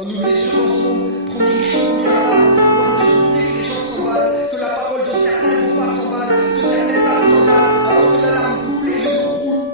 On ouvre les yeux dans ce monde, premier cri, première alarme, loin de se douter que les gens s'emballent, que la parole de certains ne vont pas s'emballer, que certains dans le scandale, alors que l'alarme coule et le dos roule.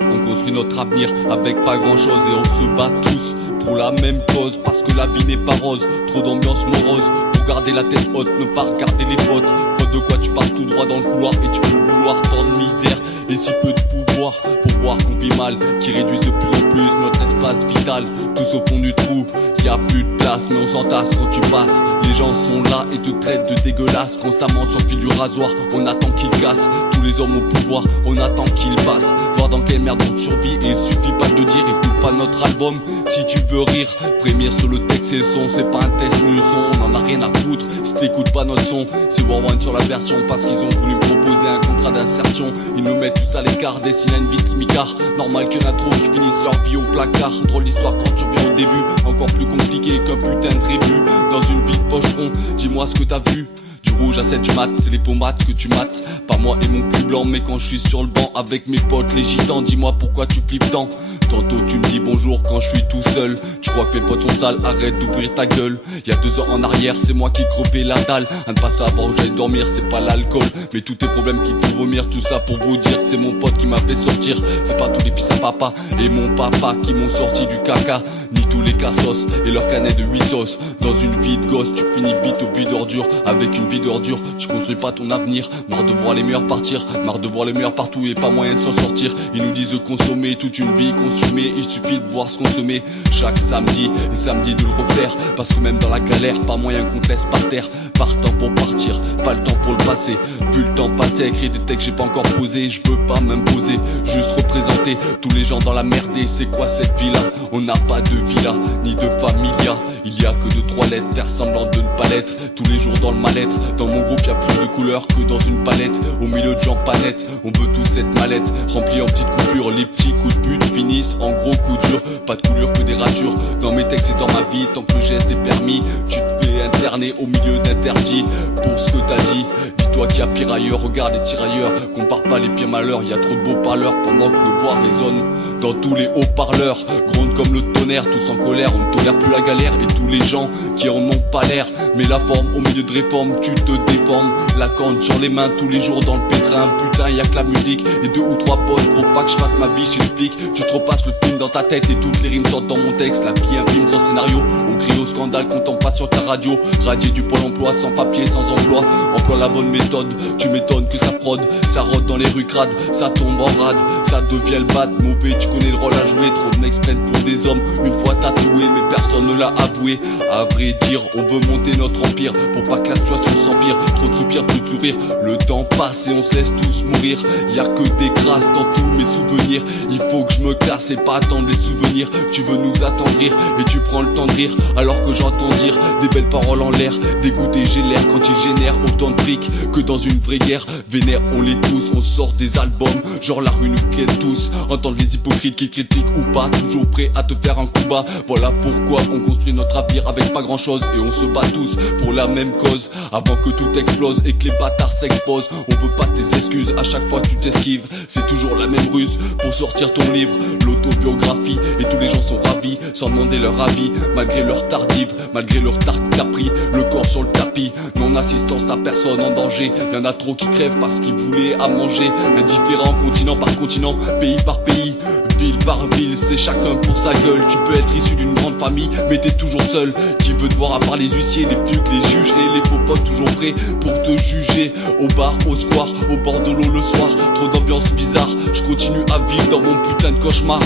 On construit notre avenir avec pas grand chose et on se bat tous pour la même cause, parce que la vie n'est pas rose, trop d'ambiance morose. Pour garder la tête haute, ne pas regarder les potes. Faute de quoi tu pars tout droit dans le couloir et tu peux vouloir tant de misère et si peu de pouvoir pour voir qu'on vit mal, qui réduisent de plus en plus notre espace vital. Tous au fond du trou, y a plus de place, mais on s'entasse quand tu passes. Les gens sont là et te traitent de dégueulasse, constamment sur le fil du rasoir. On attend qu'ils cassent, tous les hommes au pouvoir, on attend qu'ils passent. Voir dans quelle merde on survit et il suffit pas de le dire. Écoute pas notre album si tu veux rire, frémir sur le texte et le son. C'est pas un test ni le son, on en a rien à foutre si t'écoutes pas notre son. C'est War One sur la version parce qu'ils ont voulu me proposer un contrat d'insertion. Ils nous mettent tous à l'écart, dessinent une vie de smicard. Normal qu'il y en a trop qui finissent leur vie au placard. Drôle d'histoire quand tu reviens au début, encore plus compliqué qu'un putain de rébut. Dans une vie de pocheron, dis-moi ce que t'as vu. Du rouge à 7 du mat, c'est les pommades que tu mates. Pas moi et mon cul blanc, mais quand je suis sur le banc avec mes potes les gitans, dis-moi pourquoi tu flippes tant. Tantôt tu me dis bonjour quand je suis tout seul. Tu crois que mes potes sont sales, arrête d'ouvrir ta gueule. Il y a 2 ans en arrière, c'est moi qui crevais la dalle. À ne pas savoir où j'allais dormir, c'est pas l'alcool, mais tous tes problèmes qui te font vomir. Tout ça pour vous dire que c'est mon pote qui m'a fait sortir. C'est pas tous les fils à papa et mon papa qui m'ont sorti du caca, ni tous les cassos et leurs canettes de 8 sauces. Dans une vie de gosse, tu finis vite au vide ordure. Avec une vie d'ordure, tu construis pas ton avenir. Marre de voir les meilleurs partir, marre de voir les meilleurs partout et pas moyen de s'en sortir. Ils nous disent de consommer toute une vie consumée, il suffit de voir ce qu'on se met chaque samedi et samedi de le refaire. Parce que même dans la galère, pas moyen qu'on te laisse par terre. Partant pour partir, pas le temps pour le passer. Vu le temps passer à écrire des textes j'ai pas encore posé. Je peux pas m'imposer, juste représenter tous les gens dans la merde. Et c'est quoi cette vie là? On n'a pas de villa, ni de familia. Il y a que 2-3 lettres, faire semblant de ne pas l'être. Tous les jours dans le mal-être, dans mon groupe y a plus de couleurs que dans une palette. Au milieu de gens pas nets, on veut tous cette mallette remplie en petites coupures. Les petits coups de pute finissent en gros coups durs. Pas de coulure que des ratures, dans mes textes et dans ma vie. Tant que le geste est permis, tu te fais interner au milieu d'interdits. Pour ce que t'as dit, dis-toi qu'il y a pire ailleurs. Regarde les tirailleurs, compare pas les pires malheurs. Y a trop de beaux parleurs pendant que nos voix résonnent dans tous les haut-parleurs. Gronde comme le tonnerre, tous en colère. On ne tolère plus la galère et tous les gens qui en ont pas l'air. Mais la forme au milieu de réforme, tu te déformes. La corne sur les mains tous les jours dans le pétrin. Putain y a que la musique et 2 ou 3 potes pour pas que je fasse ma vie chez les flics. Tu te repasses le film dans ta tête et toutes les rimes sortent dans mon texte. La vie un film sans scénario, on crie au scandale qu'on t'en passe sur ta radio. Radier du pôle emploi, sans papier, sans emploi. Emploie la bonne méthode, tu m'étonnes que ça fraude. Ça rôde dans les rues crades, ça tombe en rade. Ça devient le bad, mauvais, tu connais le rôle à jouer. Trop de mecs se prennent pour des hommes, une fois tatoué, mais personne ne l'a avoué. À vrai dire, on veut monter notre empire pour pas que la situation s'empire. Trop de soupirs, plus de sourires, le temps passe et on se laisse tous mourir. Y a que des grâces dans tous mes souvenirs. Il faut que je me casse et pas attendre les souvenirs. Tu veux nous attendrir et tu prends le temps de rire alors que j'entends dire des belles paroles en l'air. Dégoûté j'ai l'air quand ils génèrent autant de fric que dans une vraie guerre. Vénère on les tous, on sort des albums genre la rue nous quitte tous. Entendre les hypocrites qui critiquent ou pas, toujours prêt à te faire un coup bas. Voilà pourquoi on construit notre avenir avec pas grand chose et on se bat tous pour la même cause. Avant que tout explose et que les bâtards s'exposent, on veut pas tes excuses, à chaque fois tu t'esquives. C'est toujours la même ruse pour sortir ton livre, l'autobiographie, et tous les gens sont ravis sans demander leur avis. Malgré leur tardive, malgré leur retard qu'a pris, le corps sur le tapis, non assistance à personne en danger. Y'en a trop qui crèvent parce qu'ils voulaient à manger. Indifférent, continent par continent, pays par pays, ville par ville, c'est chacun pour sa gueule. Tu peux être issu d'une grande famille, mais t'es toujours seul. Qui veut te voir à part les huissiers, les flics, les juges et les faux potes toujours prêts pour te juger. Au bar, au square, au bord de l'eau le soir, trop d'ambiance bizarre. Je continue à vivre dans mon putain de cauchemar,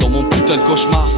dans mon putain de cauchemar.